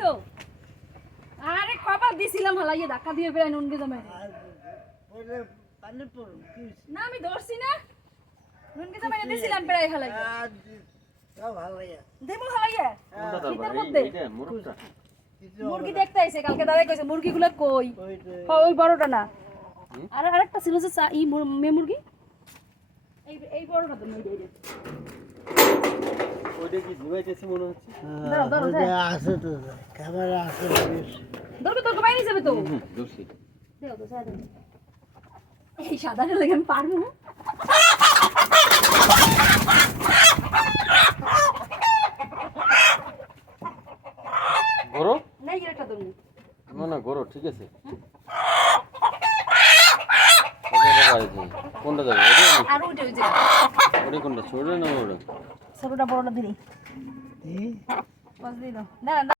দিছো? আরে কবার দিছিলাম হালাইয়ে ধাক্কা দিয়ে ফেরাই নুন গেছে মেরে? না আমি ধরছি না। নুন গেছে মেরে দিছিলাম প্রায় হালাই। দেবো হালাইয়ে? ভাই? মধ্যে? মুরগি দেখতে আইছে কালকে দাদাই কইছে মুরগিগুলো কই? ওই বড়টা না। আর আরেকটা ছিল যে চা- ই মেয়ে মুরগি? এই এই বড়টা তো এই ওইটা কি ধুয়াইতেছে মনে হচ্ছে। দাঁড়াও, দাঁড়াও, ওই যে আছে তো ক্যামেরা আছে বেশ। দরকার বাইরে যাবে তো। দোষী দেও তো সাদা এই সাদাটা লাগে আমি পারব গরো? না না গরো ঠিক আছে। কোনটা যাবে? ওটা কোনটা? ছোট না ওটা ছোটটা বড়টা দিলি। এই পাঁচ দিল। না